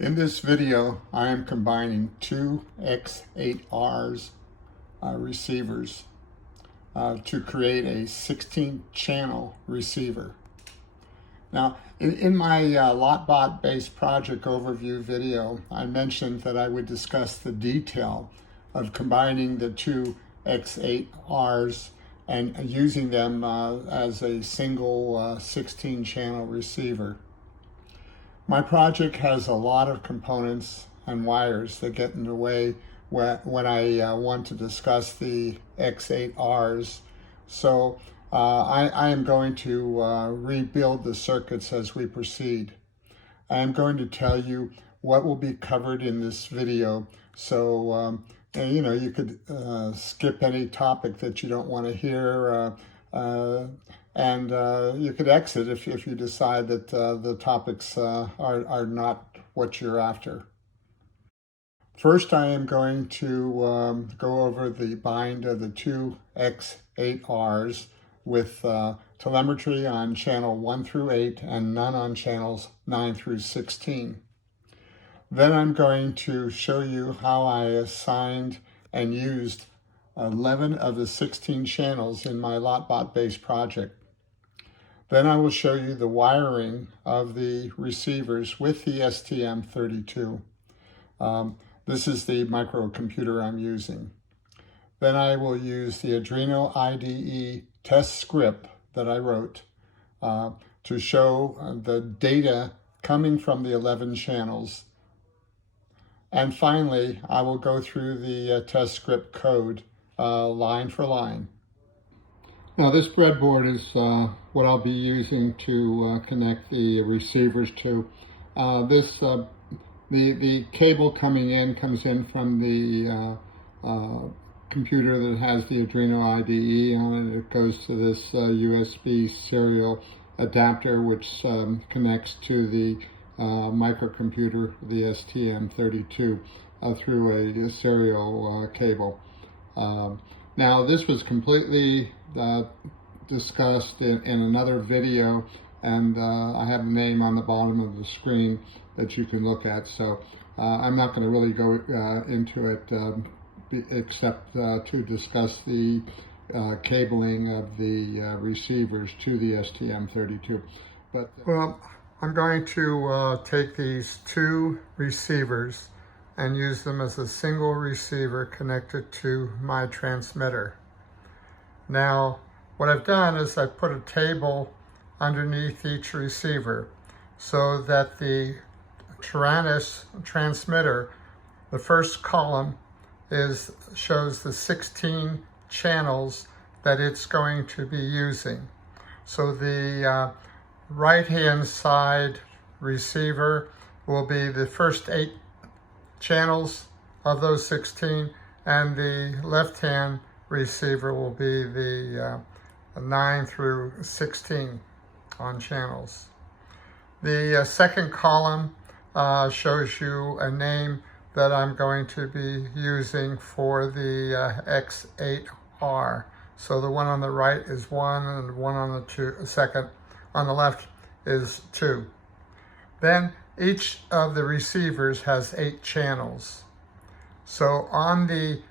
In this video, I am combining two X8Rs receivers to create a 16-channel receiver. Now, in my LotBot Base Project Overview video, I mentioned that I would discuss the detail of combining the two X8Rs and using them as a single 16-channel receiver. My project has a lot of components and wires that get in the way when I want to discuss the X8Rs. So I am going to rebuild the circuits as we proceed. I am going to tell you what will be covered in this video. So you could skip any topic that you don't want to hear. And you could exit if you decide that the topics are not what you're after. First, I am going to go over the bind of the two X8Rs with telemetry on channel 1 through 8 and none on channels 9 through 16. Then I'm going to show you how I assigned and used 11 of the 16 channels in my LotBot Base project. Then I will show you the wiring of the receivers with the STM32. This is the microcomputer I'm using. Then I will use the Arduino IDE test script that I wrote to show the data coming from the 11 channels. And finally, I will go through the test script code line for line. Now this breadboard is what I'll be using to connect the receivers to. The cable coming in comes in from the computer that has the Arduino IDE on it. It goes to this USB serial adapter which connects to the microcomputer, the STM32, through a serial cable. Now this was completely discussed in another video, and I have a name on the bottom of the screen that you can look at, so I'm not going to really go into it except to discuss the cabling of the receivers to the STM32. But well, I'm going to take these two receivers and use them as a single receiver connected to my transmitter. Now, what I've done is I've put a table underneath each receiver so that the Tyrannus transmitter, the first column, shows the 16 channels that it's going to be using. So the right-hand side receiver will be the first 8 channels of those 16, and the left-hand receiver will be the 9 through 16 on channels. The second column shows you a name that I'm going to be using for the X8R. So the one on the right is 1, and the one on the second on the left is 2. Then each of the receivers has 8 channels. So on the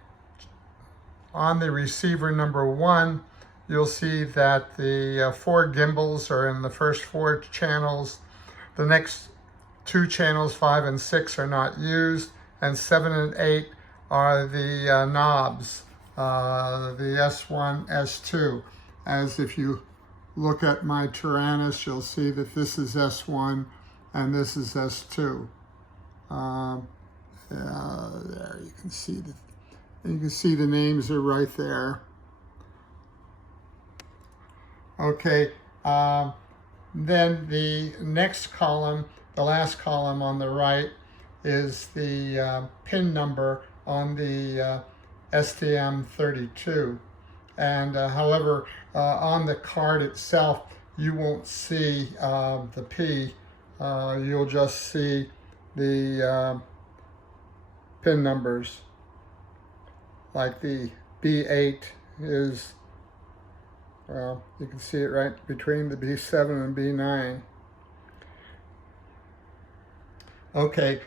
receiver number 1, you'll see that the 4 gimbals are in the first 4 channels. The next 2 channels, 5 and 6, are not used, and 7 and 8 are the knobs, the S1, S2. As if you look at my Tyrannus, you'll see that this is S1 and this is S2. There you can see the names are right there. Okay, then the next column, the last column on the right, is the pin number on the STM32. And however, on the card itself, you won't see the P. You'll just see the pin numbers. Like the B8 is, well, you can see it right between the B7 and B9. Okay,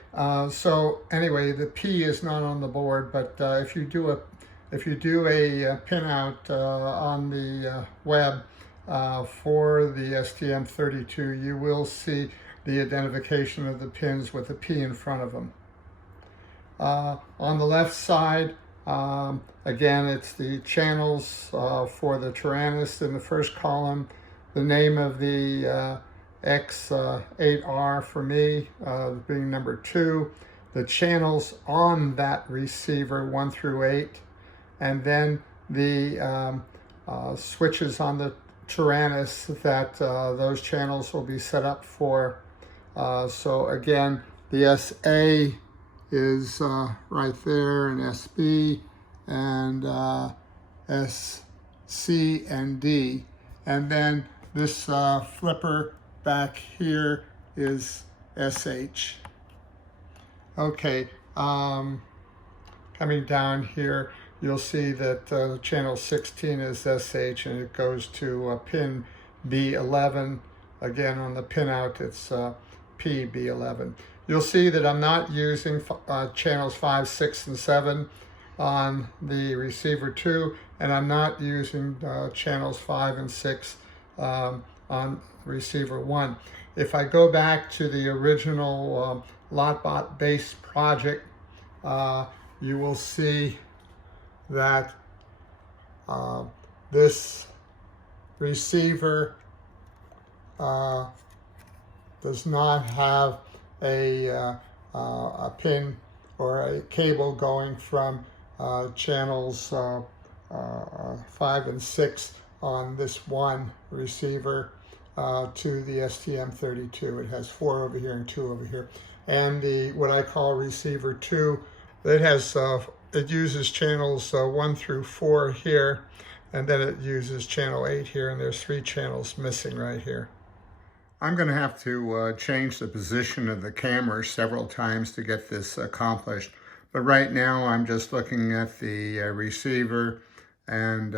so anyway, the P is not on the board, but if you do a pinout on the web for the STM32, you will see the identification of the pins with a P in front of them. On the left side, again, it's the channels for the Tyrannus in the first column, the name of the X8R for me being number 2, the channels on that receiver 1 through 8, and then the switches on the Tyrannus that those channels will be set up for. So again, the SA is right there, and SB, and SC and D. And then this flipper back here is SH. Okay, coming down here, you'll see that channel 16 is SH, and it goes to pin B11. Again, on the pinout, it's PB11. You'll see that I'm not using channels 5, 6, and 7 on the receiver 2, and I'm not using channels 5 and 6 on receiver 1. If I go back to the original LotBot Base Project, you will see that this receiver does not have a pin or a cable going from channels 5 and 6 on this one receiver to the STM32. It has 4 over here and 2 over here. And the what I call receiver 2, it has it uses channels 1 through 4 here, and then it uses channel 8 here, and there's 3 channels missing right here. I'm going to have to change the position of the camera several times to get this accomplished. But right now I'm just looking at the receiver, and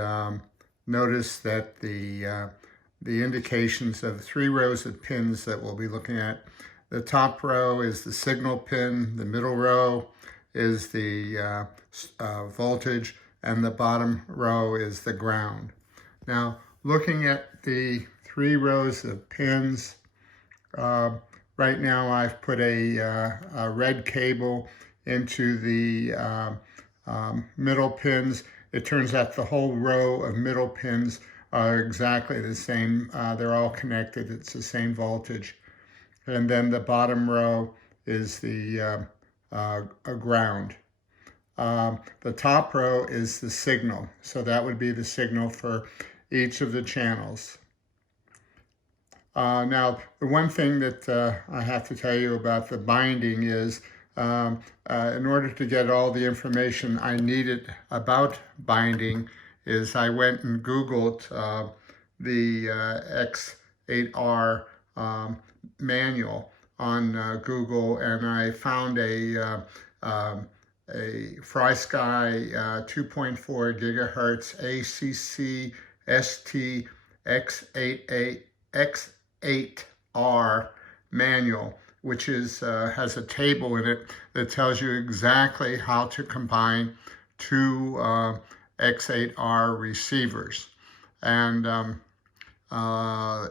notice that the indications of 3 rows of pins that we'll be looking at. The top row is the signal pin, the middle row is the voltage, and the bottom row is the ground. Now, looking at the 3 rows of pins, right now I've put a red cable into the middle pins. It turns out the whole row of middle pins are exactly the same. They're all connected. It's the same voltage. And then the bottom row is the ground. The top row is the signal. So that would be the signal for each of the channels. Now, the one thing that I have to tell you about the binding is in order to get all the information I needed about binding is I went and Googled the X8R manual on Google, and I found a FrSky 2.4 gigahertz ACC ST X8R manual, which is has a table in it that tells you exactly how to combine 2 X8R receivers, and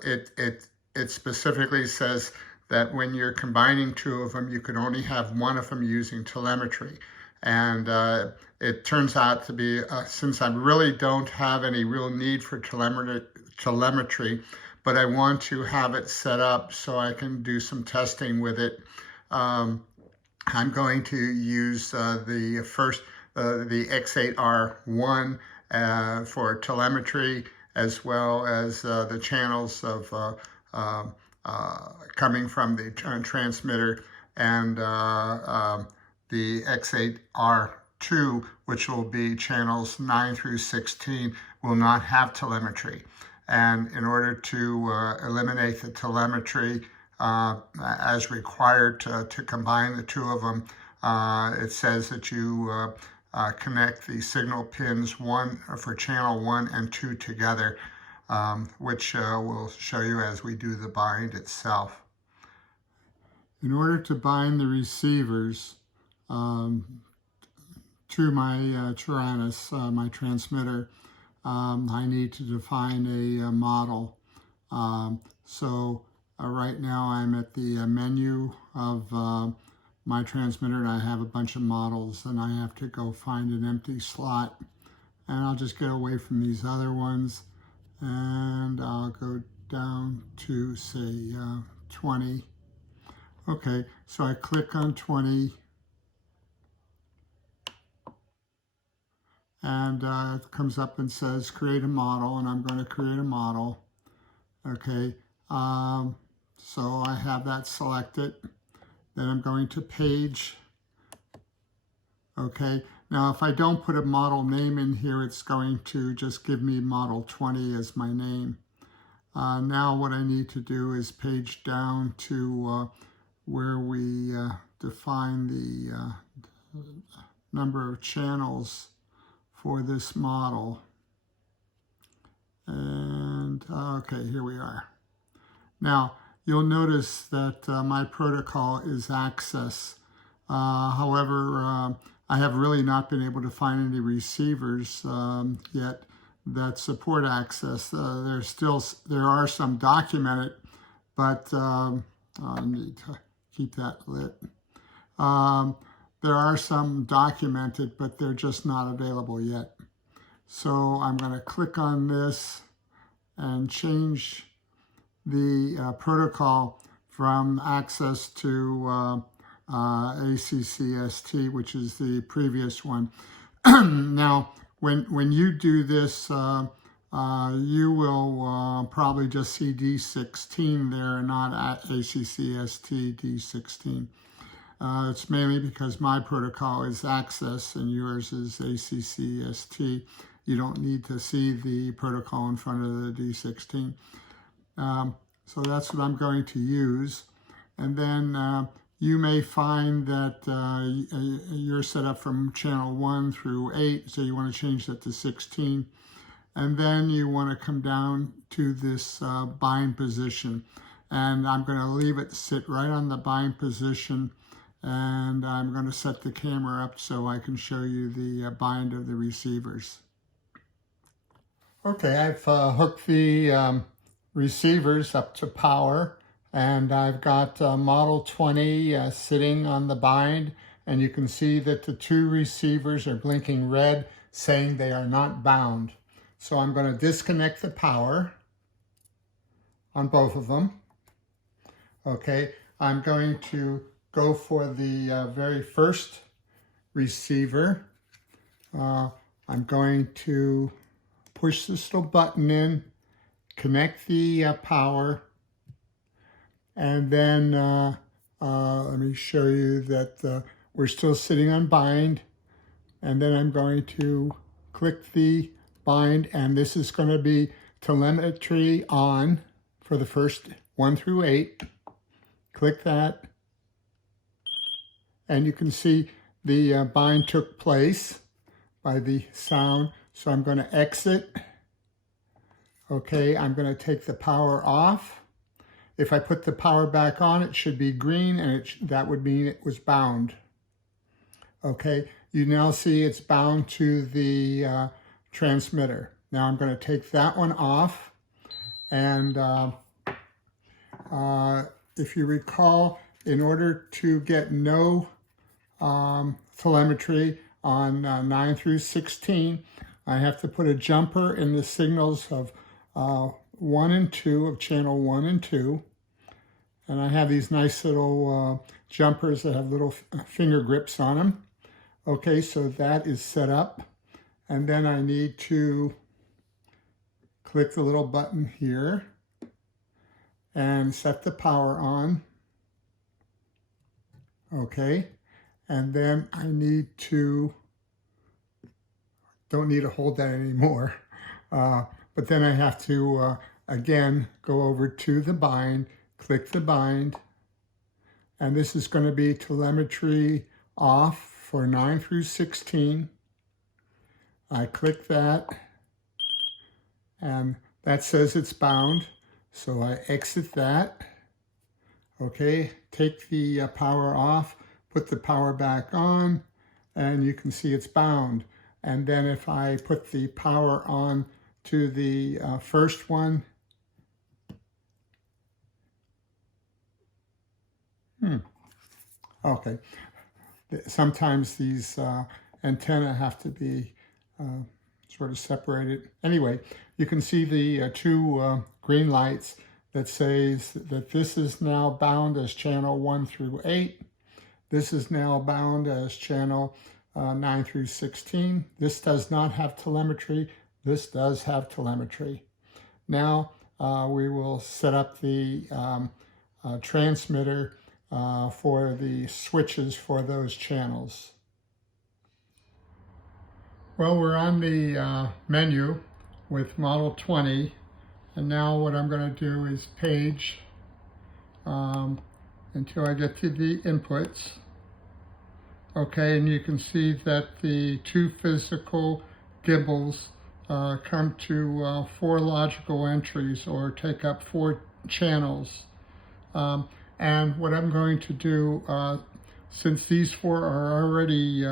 it specifically says that when you're combining 2 of them, you can only have one of them using telemetry. And it turns out to be, since I really don't have any real need for telemetry, but I want to have it set up so I can do some testing with it, I'm going to use the X8R1 for telemetry, as well as the channels of coming from the transmitter, and the X8R2, which will be channels 9 through 16, will not have telemetry. And in order to eliminate the telemetry as required to combine the 2 of them, it says that you connect the signal pins for channel 1 and 2 together, which we'll show you as we do the bind itself. In order to bind the receivers to my Tyrannus, my transmitter, I need to define a model. Right now I'm at the menu of my transmitter, and I have a bunch of models, and I have to go find an empty slot. And I'll just get away from these other ones, and I'll go down to, say, 20. Okay, so I click on 20, and it comes up and says create a model, and I'm going to create a model. Okay, so I have that selected. Then I'm going to page. Okay, now if I don't put a model name in here, it's going to just give me model 20 as my name. Now what I need to do is page down to where we define the number of channels for this model. And okay, here we are. Now you'll notice that my protocol is access. However, I have really not been able to find any receivers yet that support access. There are some documented, but I need to keep that lit. There are some documented, but they're just not available yet. So I'm going to click on this and change the protocol from access to ACCST, which is the previous one. Now, when you do this, you will probably just see D16 there, not ACCST D16. It's mainly because my protocol is access and yours is ACCST. You don't need to see the protocol in front of the D16. So that's what I'm going to use. And then you may find that you're set up from channel 1 through 8, so you want to change that to 16. And then you want to come down to this bind position. And I'm going to leave it sit right on the bind position. And I'm going to set the camera up so I can show you the bind of the receivers. Okay, I've hooked the receivers up to power, and I've got model 20 sitting on the bind, and you can see that the two receivers are blinking red, saying they are not bound. So I'm going to disconnect the power on both of them. Okay, I'm going to go for the very first receiver. I'm going to push this little button in, connect the power, and then let me show you that we're still sitting on bind. And then I'm going to click the bind, and this is going to be telemetry on for the first 1 through 8. Click that, and you can see the bind took place by the sound. So I'm going to exit. Okay, I'm going to take the power off. If I put the power back on, it should be green, and that would mean it was bound. Okay, you now see it's bound to the transmitter. Now I'm going to take that one off, and if you recall, in order to get no telemetry on 9 through 16, I have to put a jumper in the signals of 1 and 2, of channel 1 and 2. And I have these nice little jumpers that have little finger grips on them. Okay, so that is set up. And then I need to click the little button here and set the power on. Okay, and then I need to, don't need to hold that anymore. But then I have to, again, go over to the bind, click the bind, and this is going to be telemetry off for 9 through 16. I click that, and that says it's bound, so I exit that. Okay, take the power off, put the power back on, and you can see it's bound. And then if I put the power on to the first one, okay, sometimes these antennae have to be sort of separated. Anyway, you can see the two green lights that says that this is now bound as channel 1 through 8. This is now bound as channel 9 through 16. This does not have telemetry. This does have telemetry. Now we will set up the transmitter for the switches for those channels. Well, we're on the menu with Model 20, and now what I'm going to do is page until I get to the inputs. Okay, and you can see that the two physical gimbals come to 4 logical entries, or take up 4 channels. And what I'm going to do, since these 4 are already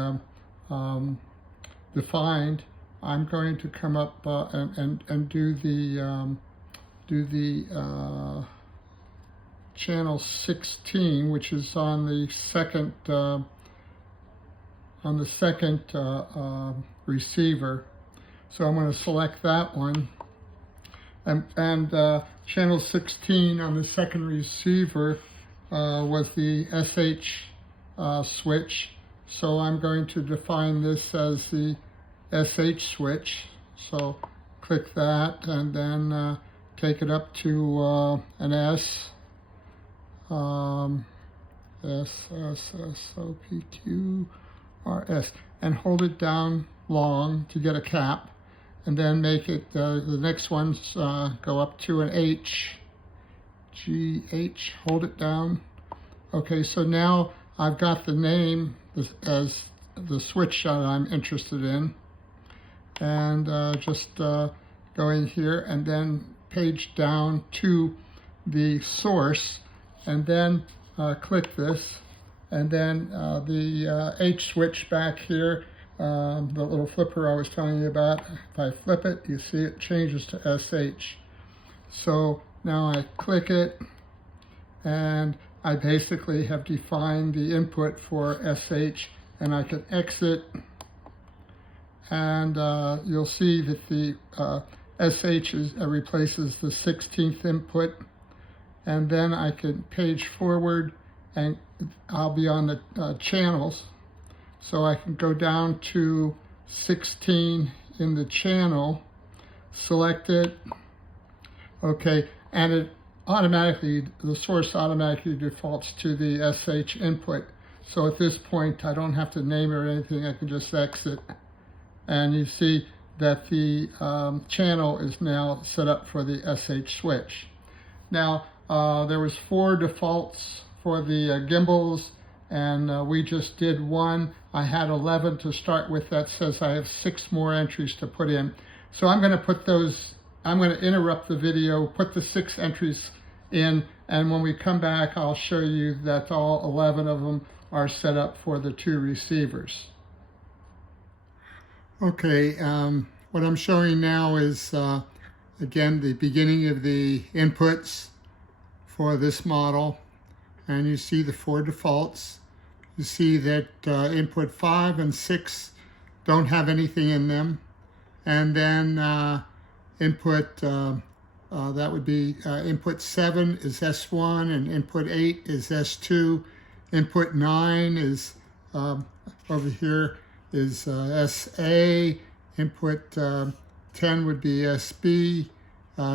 defined, I'm going to come up and do the channel 16, which is on the second receiver. So I'm going to select that one, and channel 16 on the second receiver was the SH switch. So I'm going to define this as the SH switch. So click that, and then take it up to an S. S, S, S, O, P, Q, R, S, and hold it down long to get a cap, and then make it, the next ones go up to an H, G, H, hold it down. Okay, so now I've got the name as the switch that I'm interested in, and just going here and then page down to the source, and then click this, and then the H switch back here, the little flipper I was telling you about, if I flip it, you see it changes to SH. So now I click it, and I basically have defined the input for SH, and I can exit, and you'll see that the SH replaces the 16th input, and then I can page forward, and I'll be on the channels, so I can go down to 16 in the channel, select it, okay, and it automatically, the source automatically defaults to the SH input. So at this point, I don't have to name it or anything, I can just exit. And you see that the channel is now set up for the SH switch. Now, there was 4 defaults for the gimbals, and we just did 1. I had 11 to start with. That says I have 6 more entries to put in. So I'm going to put those, I'm going to interrupt the video, put the 6 entries in, and when we come back, I'll show you that all 11 of them are set up for the 2 receivers. Okay, what I'm showing now is, again, the beginning of the inputs for this model, and you see the 4 defaults. You see that input 5 and 6 don't have anything in them, and then input, that would be input 7 is S1, and input 8 is S2. Input 9 is over here is SA. Input 10 would be SB,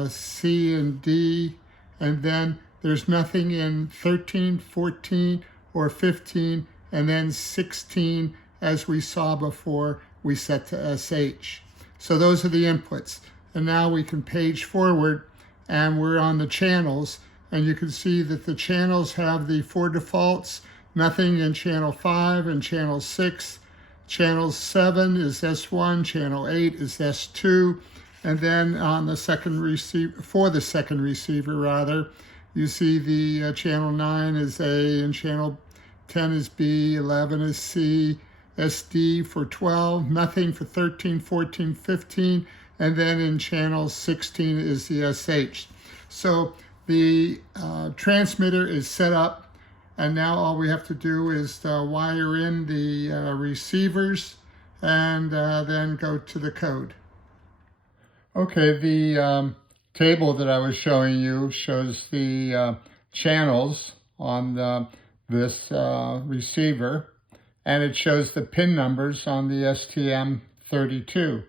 C and D, and then there's nothing in 13, 14, or 15, and then 16, as we saw before, we set to SH. So those are the inputs. And now we can page forward, and we're on the channels, and you can see that the channels have the 4 defaults, nothing in channel 5 and channel 6. Channel 7 is S1, channel 8 is S2, and then on the second receiver, for the second receiver rather, You see the channel 9 is A, and channel 10 is B, 11 is C, SD for 12, nothing for 13, 14, 15, and then in channel 16 is the SH. So the transmitter is set up, and now all we have to do is wire in the receivers and then go to the code. Okay, the table that I was showing you shows the channels on this receiver, and it shows the pin numbers on the STM32.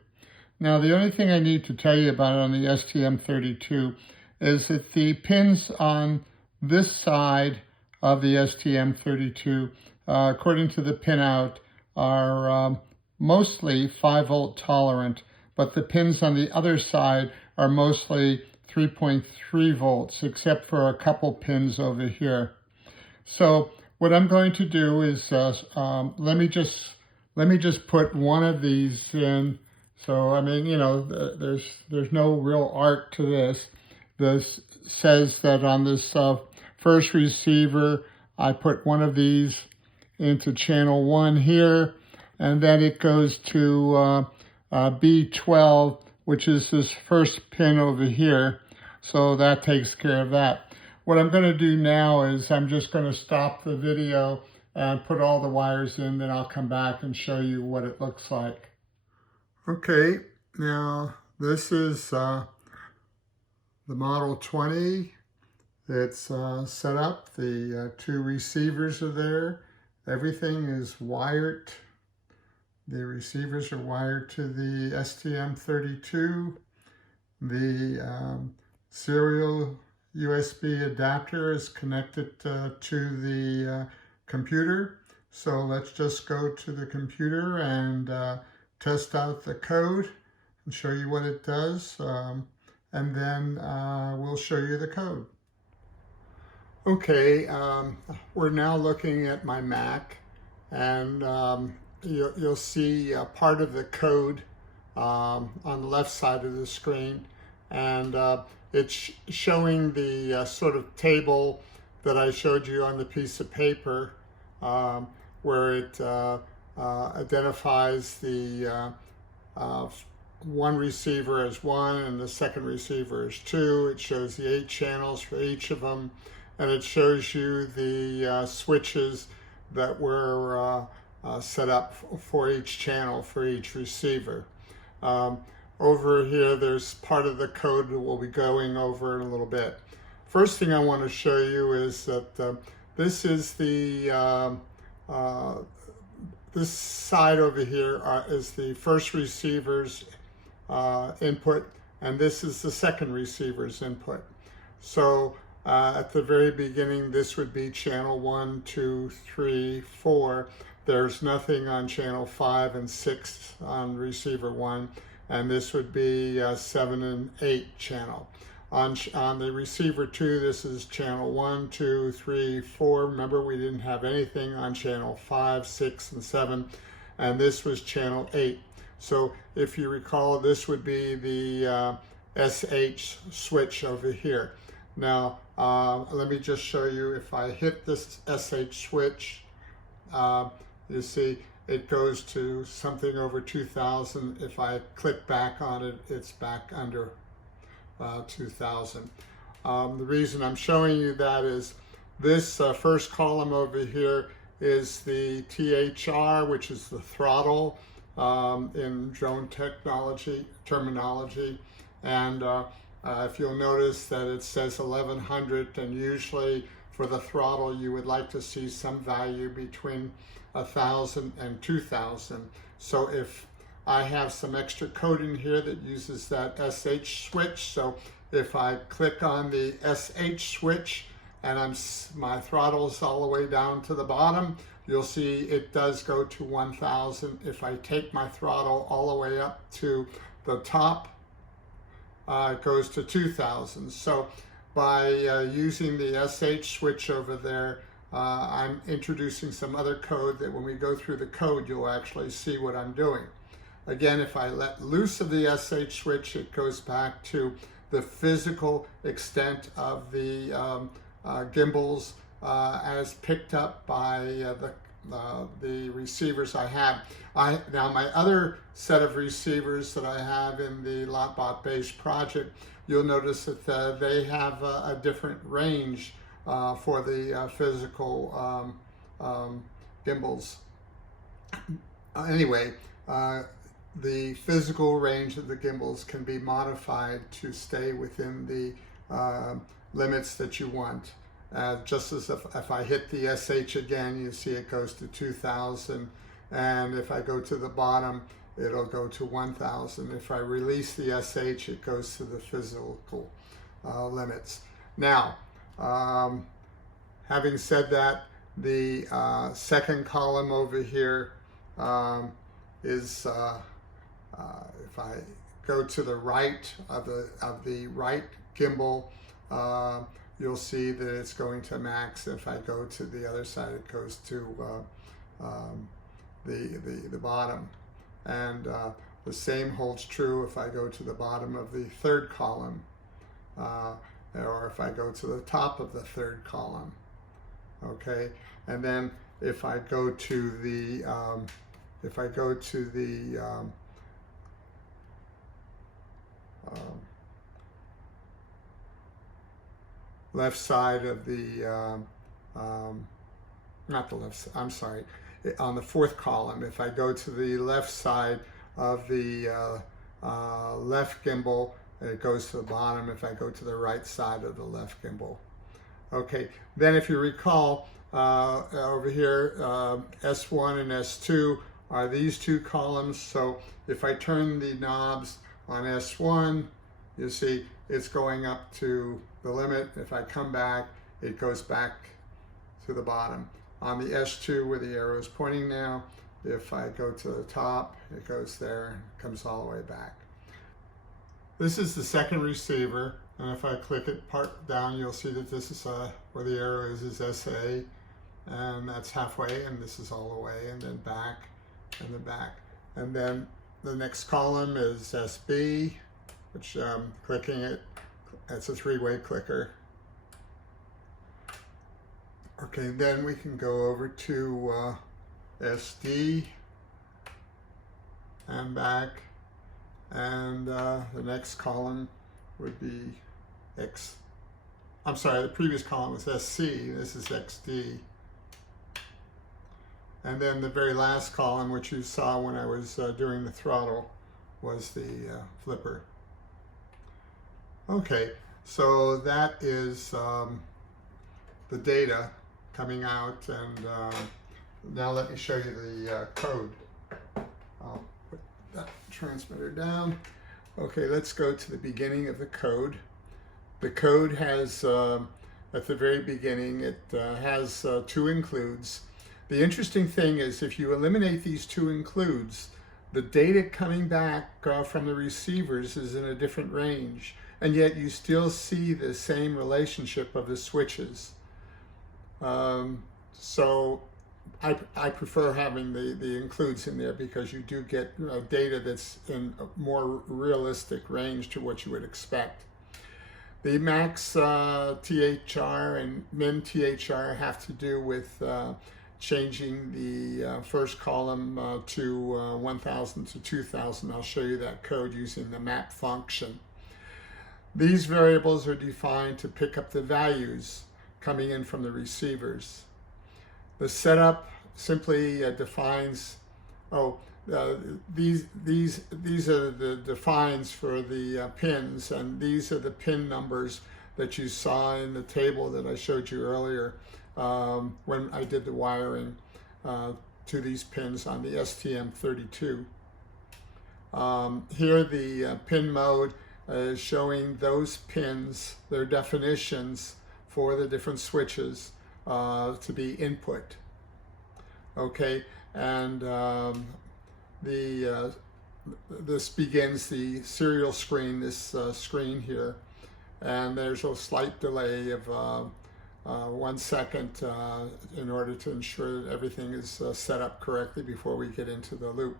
Now, the only thing I need to tell you about on the STM32 is that the pins on this side of the STM32, according to the pinout, are mostly 5-volt tolerant, but the pins on the other side are mostly 3.3 volts, except for a couple pins over here. So what I'm going to do is let me just put one of these in. So I mean, you know, there's no real art to this. This says that on this first receiver, I put one of these into channel 1 here, and then it goes to B12, which is this first pin over here. So that takes care of that. What I'm going to do now is I'm just going to stop the video and put all the wires in, then I'll come back and show you what it looks like. Okay, now this is the Model 20. It's set up. The 2 receivers are there. Everything is wired. The receivers are wired to the STM32. The serial USB adapter is connected to the computer. So let's just go to the computer and test out the code and show you what it does. And then we'll show you the code. Okay, we're now looking at my Mac, and you'll see part of the code on the left side of the screen, and it's showing the sort of table that I showed you on the piece of paper, where it identifies the one receiver as 1 and the second receiver as 2. It shows the 8 channels for each of them, and it shows you the switches that were set up for each channel for each receiver. Over here, there's part of the code that we'll be going over in a little bit. First thing I want to show you is that this is the this side over here is the first receiver's input, and this is the second receiver's input. So at the very beginning, this would be channel 1, 2, 3, 4. There's nothing on channel 5 and 6 on receiver 1, and this would be 7 and 8 channel. On the receiver 2, this is channel 1, 2, 3, 4. Remember, we didn't have anything on channel 5, 6, and 7, and this was channel 8. So if you recall, this would be the SH switch over here. Now, let me just show you. If I hit this SH switch, you see it goes to something over 2000. If I click back on it, it's back under 2000. The reason I'm showing you that is this first column over here is the THR, which is the throttle in drone terminology, and if you'll notice that it says 1100, and usually for the throttle you would like to see some value between 1000 and 2000. So if I have some extra code in here that uses that SH switch, so if I click on the SH switch and my throttle's all the way down to the bottom, you'll see it does go to 1000. If I take my throttle all the way up to the top, it goes to 2000. So by using the SH switch over there, I'm introducing some other code that when we go through the code, you'll actually see what I'm doing. Again, if I let loose of the SH switch, it goes back to the physical extent of the gimbals as picked up by the receivers I have. Now my other set of receivers that I have in the LotBot Base project, you'll notice that they have a different range for the physical gimbals. Anyway, the physical range of the gimbals can be modified to stay within the limits that you want. Just as if I hit the SH again, you see it goes to 2000, and if I go to the bottom, it'll go to 1000. If I release the SH, it goes to the physical limits. Now, having said that, the second column over here is if I go to the right of the right gimbal, you'll see that it's going to max. If I go to the other side, it goes to the bottom. And the same holds true if I go to the bottom of the third column, or if I go to the top of the third column. Okay, and then if I go to the left side of the not the left, I'm sorry, on the fourth column, if I go to the left side of the left gimbal, it goes to the bottom. If I go to the right side of the left gimbal. Okay, then if you recall, over here, S1 and S2 are these two columns. So if I turn the knobs on S1, you see it's going up to the limit. If I come back, it goes back to the bottom. On the S2, where the arrow is pointing now, if I go to the top, it goes there, comes all the way back. This is the second receiver, and if I click it part down, you'll see that this is where the arrow is SA, and that's halfway, and this is all the way, and then back, and then back. And then the next column is SB, which clicking it, it's a three-way clicker. Okay, then we can go over to SD and back, and the next column would be the previous column was SC, this is XD. And then the very last column, which you saw when I was doing the throttle, was the flipper. Okay, so that is the data coming out, and now let me show you the code. I'll put that transmitter down. Okay, let's go to the beginning of the code. The code has, at the very beginning, it has two includes. The interesting thing is if you eliminate these two includes, the data coming back from the receivers is in a different range, and yet you still see the same relationship of the switches. So I prefer having the includes in there because you do get data that's in a more realistic range to what you would expect. The max THR and min THR have to do with changing the first column to 1000 to 2000. I'll show you that code using the map function. These variables are defined to pick up the values coming in from the receivers. The setup simply defines, these are the defines for the pins, and these are the pin numbers that you saw in the table that I showed you earlier when I did the wiring to these pins on the STM32. Here the pin mode is showing those pins, their definitions for the different switches to be input. Okay, and this begins the serial screen, this screen here, and there's a slight delay of 1 second in order to ensure that everything is set up correctly before we get into the loop.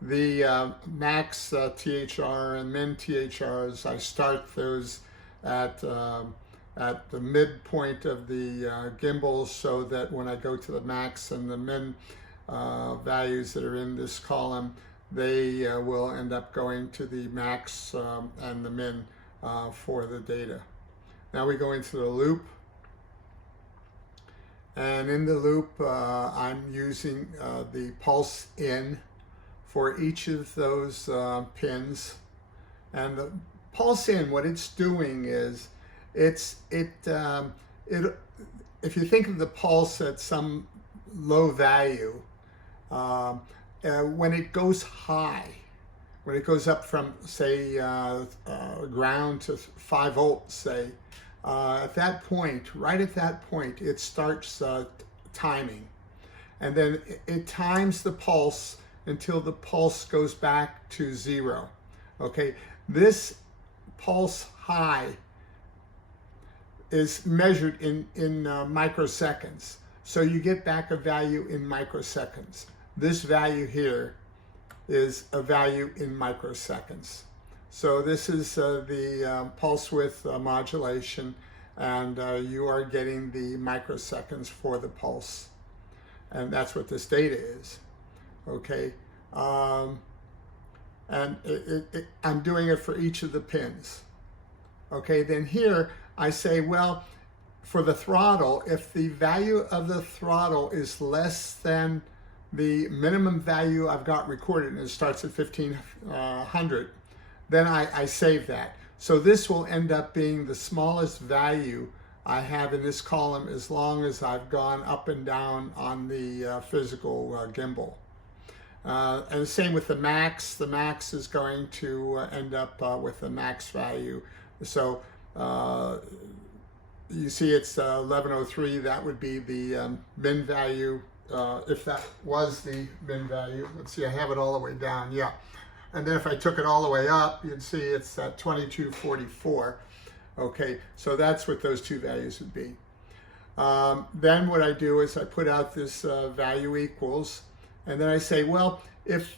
The max THR and min THRs, I start those at the midpoint of the gimbals, so that when I go to the max and the min values that are in this column, they will end up going to the max and the min for the data. Now we go into the loop. And in the loop, I'm using the pulse in for each of those pins. And the pulse in, what it's doing is, if you think of the pulse at some low value, when it goes high, when it goes up from, say, ground to 5 volts, say, at that point, right at that point, it starts timing. And then it times the pulse until the pulse goes back to 0. Okay, this pulse high is measured in microseconds. So you get back a value in microseconds. This value here is a value in microseconds. So this is the pulse width modulation, and you are getting the microseconds for the pulse. And that's what this data is. Okay, and I'm doing it for each of the pins. Okay, then here I say, well, for the throttle, if the value of the throttle is less than the minimum value I've got recorded, and it starts at 1500, then I save that. So this will end up being the smallest value I have in this column as long as I've gone up and down on the physical gimbal. And the same with the max. The max is going to end up with the max value. So you see it's 1103. That would be the min value, if that was the min value. Let's see, I have it all the way down. Yeah. And then if I took it all the way up, you'd see it's at 2244. Okay, so that's what those two values would be. Then what I do is I put out this value equals, and then I say, well, if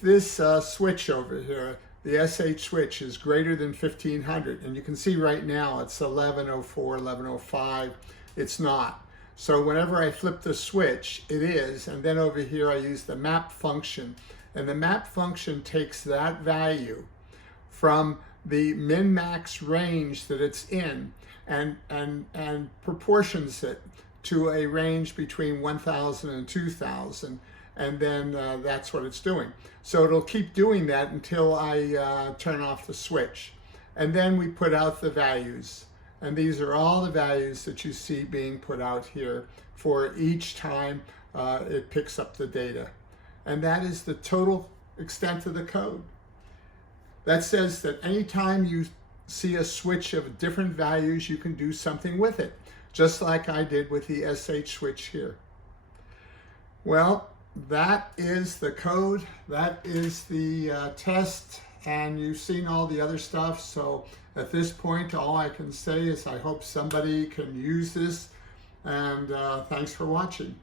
this switch over here, the SH switch, is greater than 1500, and you can see right now it's 1104, 1105, it's not. So whenever I flip the switch, it is, and then over here I use the map function, and the map function takes that value from the min-max range that it's in and proportions it to a range between 1000 and 2000, and then that's what it's doing. So it'll keep doing that until I turn off the switch. And then we put out the values. And these are all the values that you see being put out here for each time it picks up the data. And that is the total extent of the code. That says that anytime you see a switch of different values, you can do something with it, just like I did with the SH switch here. Well, that is the code, that is the test, and you've seen all the other stuff. So at this point, all I can say is I hope somebody can use this, and thanks for watching.